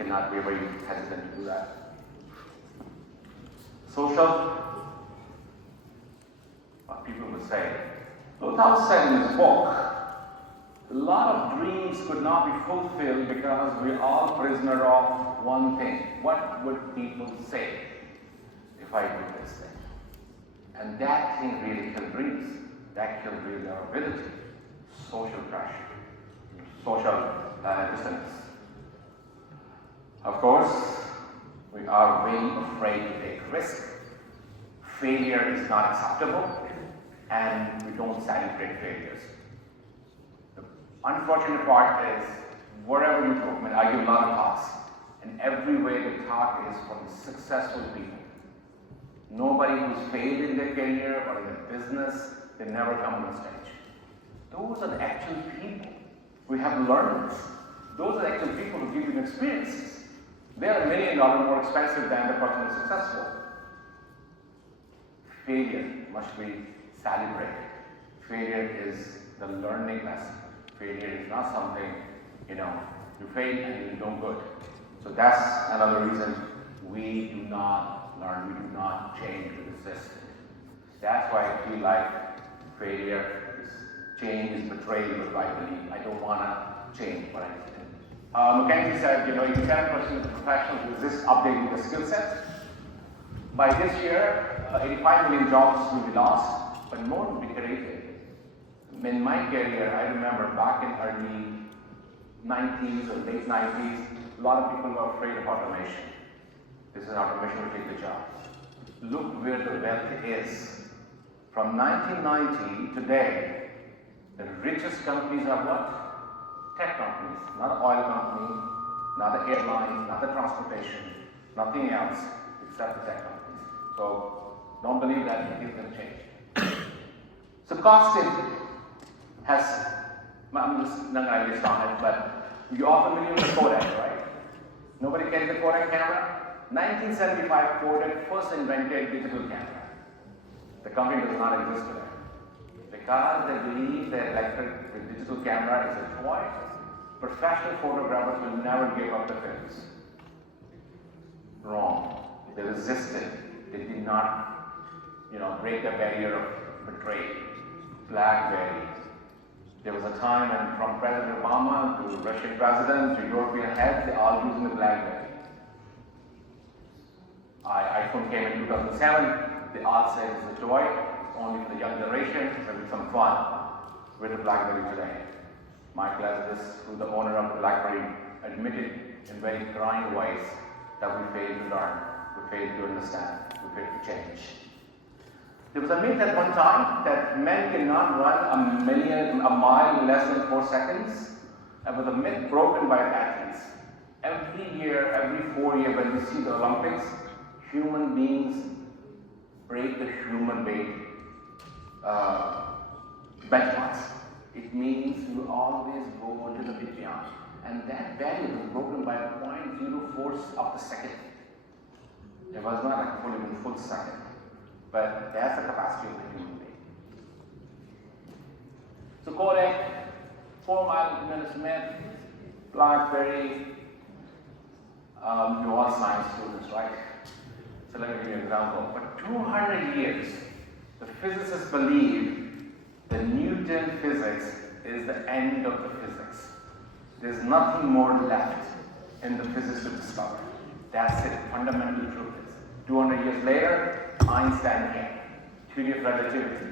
cannot be very hesitant to do that. Social, what people would say. Luther said in his book, a lot of dreams could not be fulfilled because we're all prisoner of one thing. What would people say if I do this thing? And that thing really kills dreams. That kills really our ability. Social pressure, social distance. Of course, we are very afraid to take risk. Failure is not acceptable, and we don't celebrate failures. The unfortunate part is, wherever you go, I give a lot of talks, and every way the talk is for the successful people. Nobody who's failed in their career or in their business, they never come on stage. Those are the actual people. We have learners. Those are the actual people who give you experiences. They are $1 million more expensive than the person who's successful. Failure must be celebrated. Failure is the learning lesson. Failure is not something, you fail and you do good. So that's another reason we do not learn, we do not change, we resist. That's why I feel like failure is change is betrayal is what I believe. I don't want to change what I think. Mackenzie said, even 10% of the professionals resist updating their skill sets. By this year, 85 million jobs will be lost, but more will be created. In my career, I remember back in early 90s or late 90s, a lot of people were afraid of automation. This is automation will take the jobs. Look where the wealth is. From 1990 today, the richest companies are what? Tech companies, not the oil company, not the airlines, not the transportation, nothing else except the tech companies. So don't believe that it's going to change. So costing has, I'm just not going to list on it, but you often believe in the Kodak, right? Nobody carries the Kodak camera? 1975, Kodak first invented digital camera. The company does not exist today. Because they believe that the digital camera is a toy, professional photographers will never give up the films. Wrong. They resisted. They did not, break the barrier of betrayal. BlackBerry. There was a time when from President Obama to Russian presidents to European heads, they all using the BlackBerry. iPhone came in 2007. They all said it's a toy. Only for the young generation, maybe some fun with the BlackBerry today. Michael Lazarus, who's the owner of the BlackBerry, admitted in very crying voice that we failed to learn, we failed to understand, we failed to change. There was a myth at one time that men cannot run a mile in less than 4 seconds. That was a myth broken by athletes. Every year, every 4 years, when we see the Olympics, human beings break the human weight benchmarks. It means you always go to the bit beyond. And that value was broken by 0.04 of the second. It was not like a full second. But that's the capacity of the human being. So Kodak, 4 minutes Smith, BlackBerry, you all science students, right? So let me give you an example. For 200 years, the physicists believed that Newton physics is the end of the physics. There's nothing more left in the physics to discover. That's it, fundamental truth is. 200 years later, Einstein came. Theory of relativity.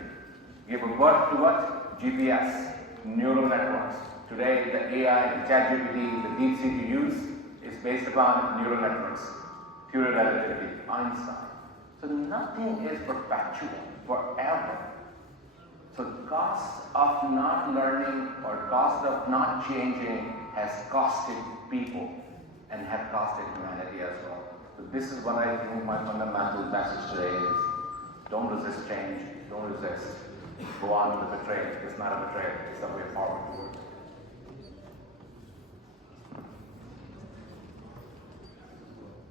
Gave a birth to what? GPS, neural networks. Today, the AI, the ChatGPT, the DeepSeek you use is based upon neural networks. Theory of relativity, Einstein. So nothing is perpetual, forever. So the cost of not learning or cost of not changing has costed people and have costed humanity as well. So this is what I think my fundamental message today is. Don't resist change, don't resist. Go on with the betrayal. It's not a betrayal, it's the way forward towards it.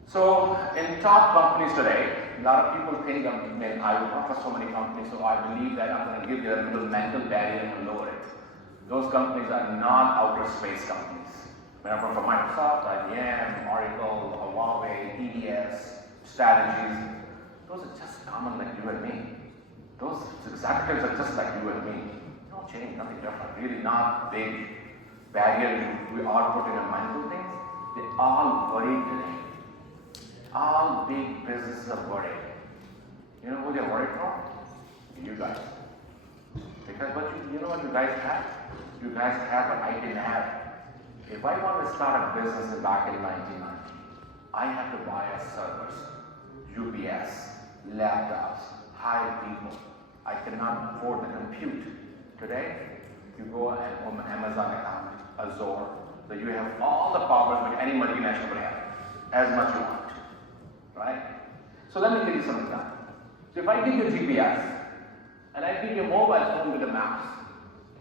So in top companies today, a lot of people think I work for so many companies, so I believe that I'm going to give you a little mental barrier and lower it. Those companies are not outer space companies. Whenever from Microsoft, IBM, Oracle, Huawei, EDS, strategies, those are just common like you and me. Those executives are just like you and me. No change, nothing different. Really not big barrier we are putting in mindful things. They're all worried today. All big businesses are worried. You know who they're worried for? You guys. Because you know what you guys have? You guys have what I didn't have. If I want to start a business back in 1990, I have to buy servers, UPS, laptops, hire people. I cannot afford the compute. Today, you go and open an Amazon account, Azure, so you have all the powers which any multinational would have, as much you want, right? So let me give you some examples. So if I give you GPS, and I give you a mobile phone with a mouse,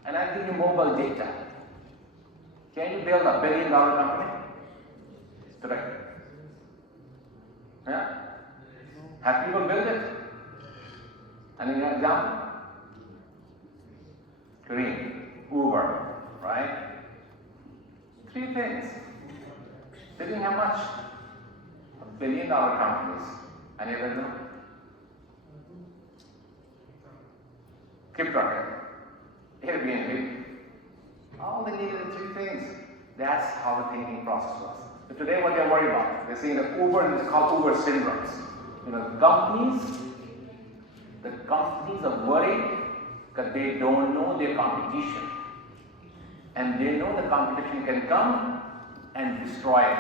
and I give you mobile data, can you build $1 billion company? Today? Yeah? Have people built it? Any example? Green, Uber, right? 3 things. They didn't have much. $1 billion companies. Any of them know? Keep trucking. Airbnb. All they needed are 3 things. That's how the thinking process was. But today what they're worried about, they're saying that Uber is called Uber syndromes. You know, the companies are worried because they don't know their competition. And they know the competition can come and destroy it.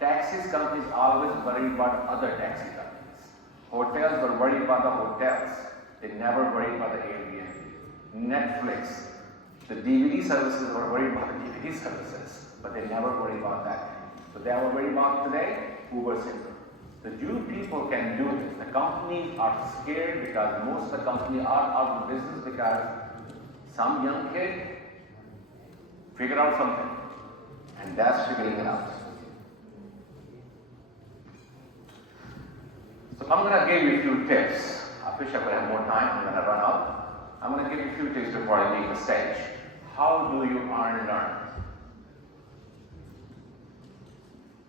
Taxis companies always worry about other taxi companies. Hotels were worried about the hotels. They never worried about the Airbnb. Netflix, the DVD services were worried about the DVD services, but they never worried about that. So they are worried about today, Uber syndrome. The few people can do this. The companies are scared because most of the companies are out of business because some young kid figured out something, and that's figuring it out. So I'm going to give you a few tips. I wish I could have more time. I'm going to run out. I'm going to give you a few tips before I leave the stage. How do you unlearn?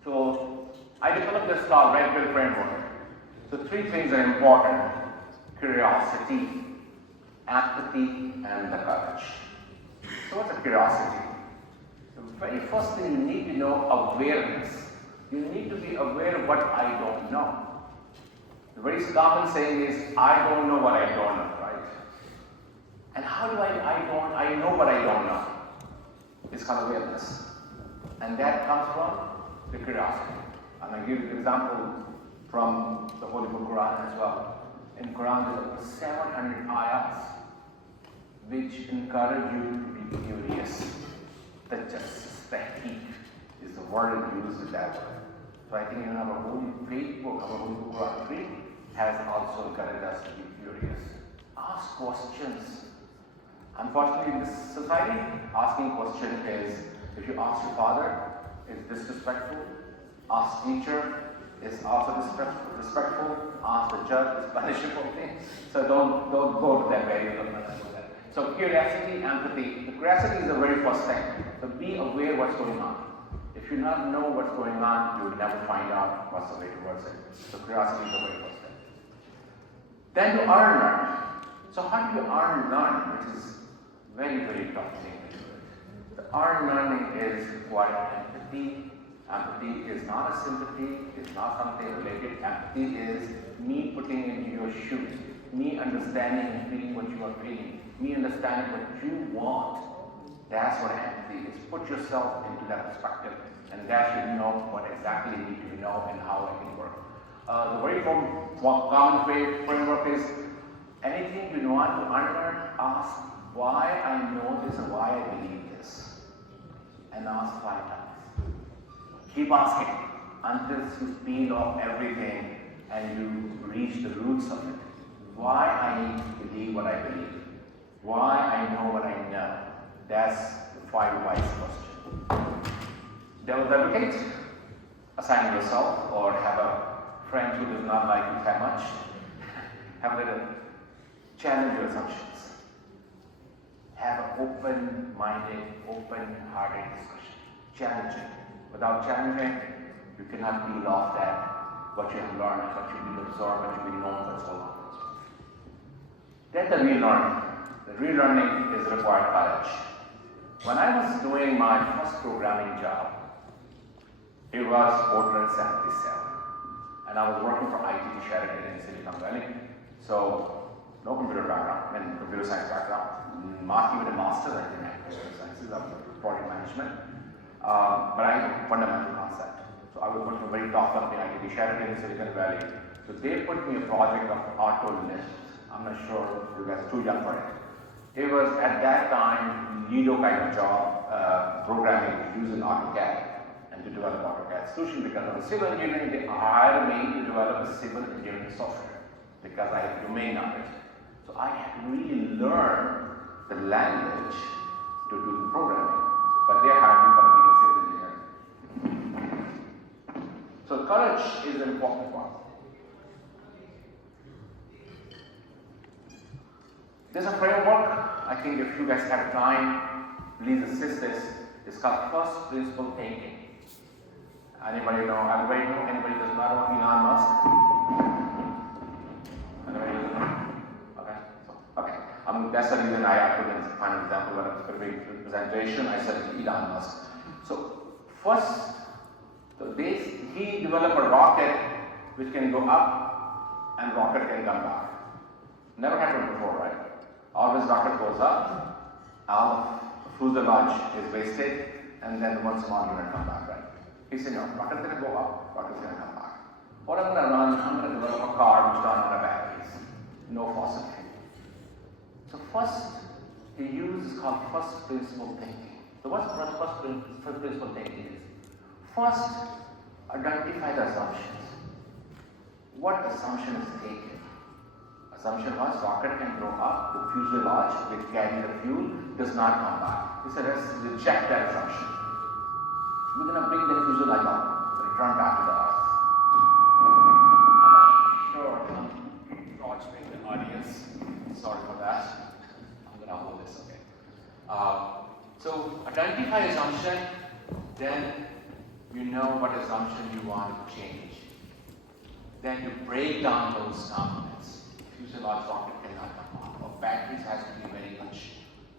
So I developed this called Red Pill framework. So 3 things are important: curiosity, empathy, and the courage. So what's a curiosity? The very first thing you need to know, awareness. You need to be aware of what I don't know. The very common saying is, I don't know what I don't know, right? And how do I know what I don't know? It's called awareness. And that comes from the curiosity. And I'll give you an example from the Holy Book Quran as well. In Quran, there's over 700 ayahs which encourage you to be curious. The heat is the word used in that word. So I think in our Holy Faith book, our Holy Book Quran 3, has also encouraged us to be curious. Ask questions. Unfortunately, in this society, asking questions is, if you ask your father, it's disrespectful. Ask teacher is also disrespectful. Ask the judge is punishable thing. So don't go to that way. So curiosity, empathy. The curiosity is the very first thing. So be aware what's going on. If you not know what's going on, you will never find out what's the way towards it. So curiosity is the very first thing. Then to unlearn. So how do you unlearn, which is very, very tough thing to do it. The unlearning is required empathy. Empathy is not a sympathy, it's not something related. Empathy is me putting into your shoes, me understanding and feeling what you are feeling, me understanding what you want. That's what empathy is. Put yourself into that perspective, and that should know what exactly you need to know and how it can work. The very common framework is anything you want to unlearn, ask why I know this and why I believe this. And ask 5 times. Keep asking until you peel off everything and you reach the roots of it. Why I need to believe what I believe. Why I know what I know. That's the 5 wise question. Devil's advocate, assign yourself or have a friend who does not like you that much. Have a little challenge your assumptions. Have an open-minded, open-hearted discussion. challenging. Without challenging, you cannot peel off that, what you have learned, what you've been absorbed, what you've been known for so long. Then the relearning. The relearning is required courage. When I was doing my first programming job, it was Portland 77. And I was working for ITT Sheraton in Silicon Valley. So, no computer background, and computer science background. Not even a master's in computer sciences, I was project management. But I have a fundamental concept. So I was working for a very top company, ITT Sheraton in Silicon Valley. So they put me a project of auto lift. I'm not sure if you guys are too young for it. It was at that time, Lido kind of job, programming using AutoCAD and to develop AutoCAD solution. Because of the civil engineering, they hired me to develop a civil engineering software because I have domain knowledge. So I had to really learn the language to do the programming, but they hired me for being a civil engineer. So courage is an important part. There's a framework, I think if you guys have time, please assist this. It's called first principle thinking. Anybody know? Everybody know? Anybody does not know Elon Musk? Anybody doesn't know? Okay. Okay. That's the reason I put in as a final example when I was preparing the presentation. I said Elon Musk. So first, he developed a rocket which can go up and rocket can come back. Never happened before, right? Always rocket goes up, all the fuselage is wasted, and then one small unit come back, right? He said, no, rocket's gonna go up, rocket's gonna come back. What I'm gonna develop a car which runs out of batteries. No fossil fuel. So first, he uses called first principle thinking. So what's first principle thinking is? First, identify the assumptions. What assumption is taken? Assumption was rocket can go up, the fuselage which carry the fuel does not come back. He said, let's reject that assumption. We're going to bring the fuselage up, return back to the earth. I'm not sure I'm torturing the audience. Sorry for that. I'm going to hold this, okay. So identify assumption, then you know what assumption you want to change. Then you break down those components. Fuselage rocket cannot come on, or batteries has to be very much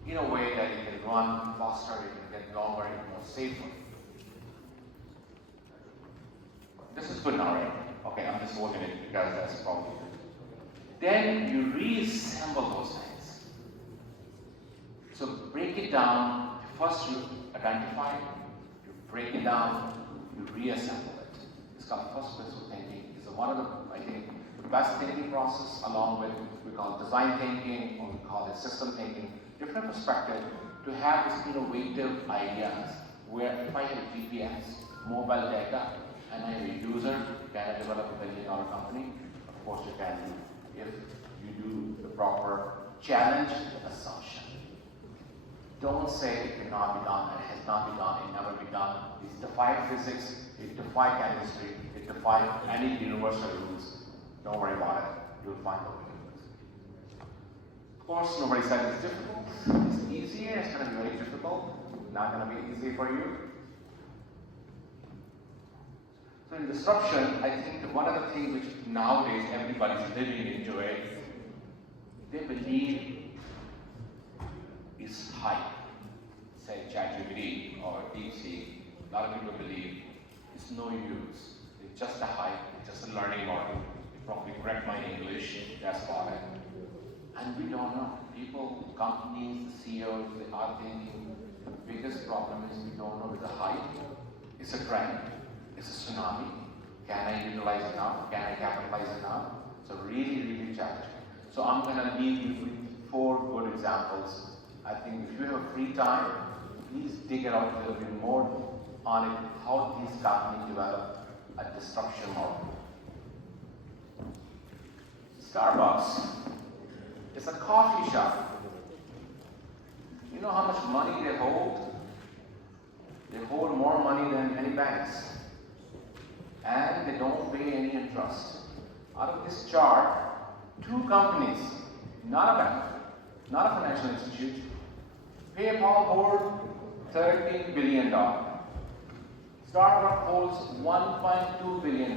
in a way that it can run faster, it can get longer, and more safer. This is good now, right? Okay, I'm just holding it because that's probably good. Then you reassemble those things. So break it down. First you identify, you break it down, you reassemble it. It's called first principle thinking. It's one of the, I think, the best thinking process, along with we call it design thinking, or we call it system thinking, different perspective to have these innovative ideas where if I have a GPS, mobile data, and I am a user, can I develop a $1 billion company? Of course you can do, if you do the proper challenge assumption. Don't say it cannot be done, it has not been done, it never be done. It defies physics, it defies chemistry, it defies any universal rules. Don't worry about it, you'll find the way. Of course, nobody said it's difficult. It's easier, it's going to be very difficult. Not going to be easy for you. So in disruption, I think that one of the things which nowadays everybody's living into it, they believe is hype. Say ChatGPT or DeepSeek, a lot of people believe it's no use. It's just a hype, it's just a learning model. You probably correct my English, that's about it. And we don't know. People, companies, the CEOs, they are thinking the biggest problem is we don't know it's a hype, it's a trend, it's a tsunami. Can I utilize it now? Can I capitalize it now? So really, really challenging. So I'm going to leave you with 4 good examples. I think if you have free time, please dig it out a little bit more on it, how these companies develop a disruption model. Starbucks is a coffee shop. You know how much money they hold? They hold more money than any banks. And they don't pay any interest. Out of this chart, 2 companies, not a bank, not a financial institute, PayPal hold $13 billion. Starbucks holds $1.2 billion.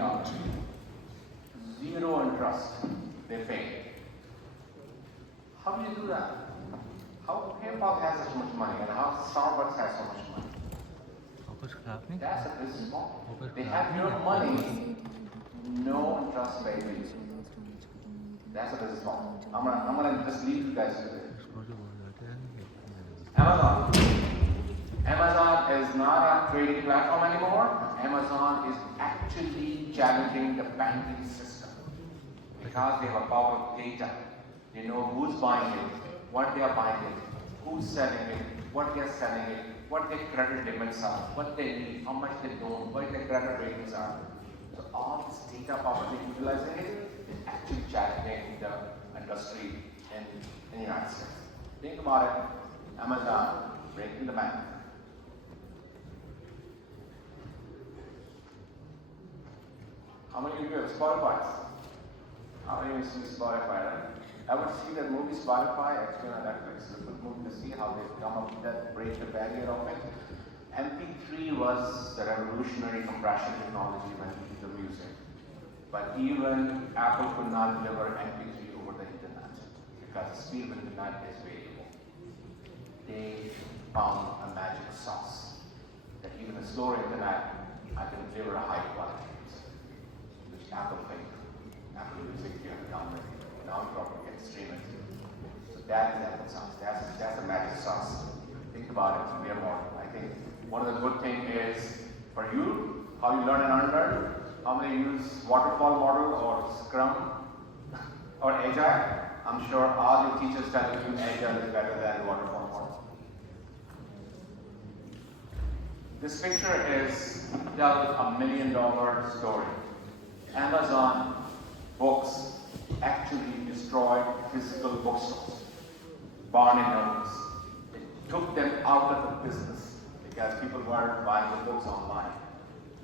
Zero in trust. They fail. How do you do that? How PayPal has so much money and how Starbucks has so much money? That's a business model. They have your money, no trust by you. That's a business model. I'm gonna just leave you guys with it. Amazon. Amazon is not a trading platform anymore. Amazon is actually challenging the banking system because they have a power of data. They know who's buying it, what they are buying it, who's selling it, what they are selling it, what their credit limits are, what they need, how much they don't, what their credit ratings are. So all this data power they're utilizing it is actually challenging the industry in the United States. Think about it. Amazon breaking the bank. How many of you have Spotify? How many of you see Spotify, right? Ever see that movie Spotify? Actually on Netflix. It's a good movie to see how they've come up with that, break the barrier of it. MP3 was the revolutionary compression technology when it came to music. But even Apple could not deliver MP3 over the internet because the speed of the internet is variable. They found a magic sauce that even a slower internet, I can deliver a high quality music, which Apple failed. Apple Music, you have to download it. Now you probably can stream it. So that is Apple sauce. That's a magic sauce. Think about it. We are more. I think one of the good things is for you, how you learn and unlearn. How many use waterfall model or Scrum or Agile? I'm sure all your teachers tell you Agile is better than waterfall model. This picture is tells $1 million story. Amazon books actually destroyed physical bookstores, Barnes and Nobles. It took them out of the business because people were buying the books online.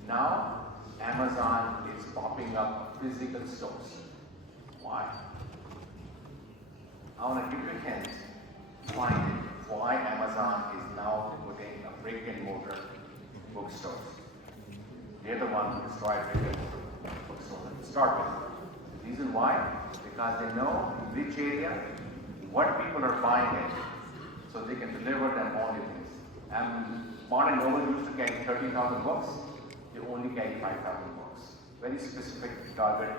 Now, Amazon is popping up physical stores. Why? I want to give you a hint. Find it. Why Amazon is now putting a brick and mortar bookstores. They're the one who destroyed brick and mortar bookstores to start with. The reason why? Because they know which area, what people are buying it, so they can deliver them only things. And Barnes and Noble used to carry 30,000 books. They only carry 5,000 books. Very specific target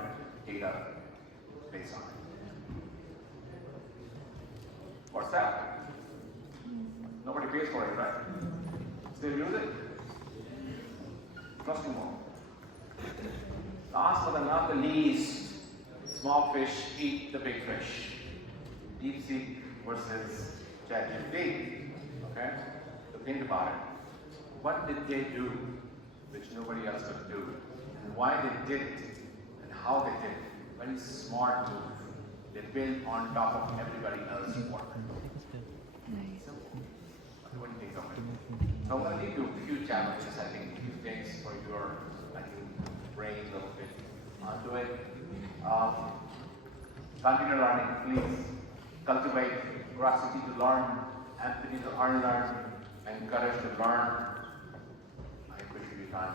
data based on it. What's that? Nobody pays for it, right? Still use it? Plus 2 more. Last but not the least, small fish eat the big fish. DeepSeek versus ChatGPT. Okay? So think about it. What did they do which nobody else could do? And why they did it? And how they did it? Very smart move. They built on top of everybody else's work. Simple. What do you think of it? So I'm going to give you a few challenges, I think, a few things for your, brain a little bit onto it. Continue learning, please. Cultivate curiosity to learn, empathy to unlearn, and courage to learn. I appreciate your time.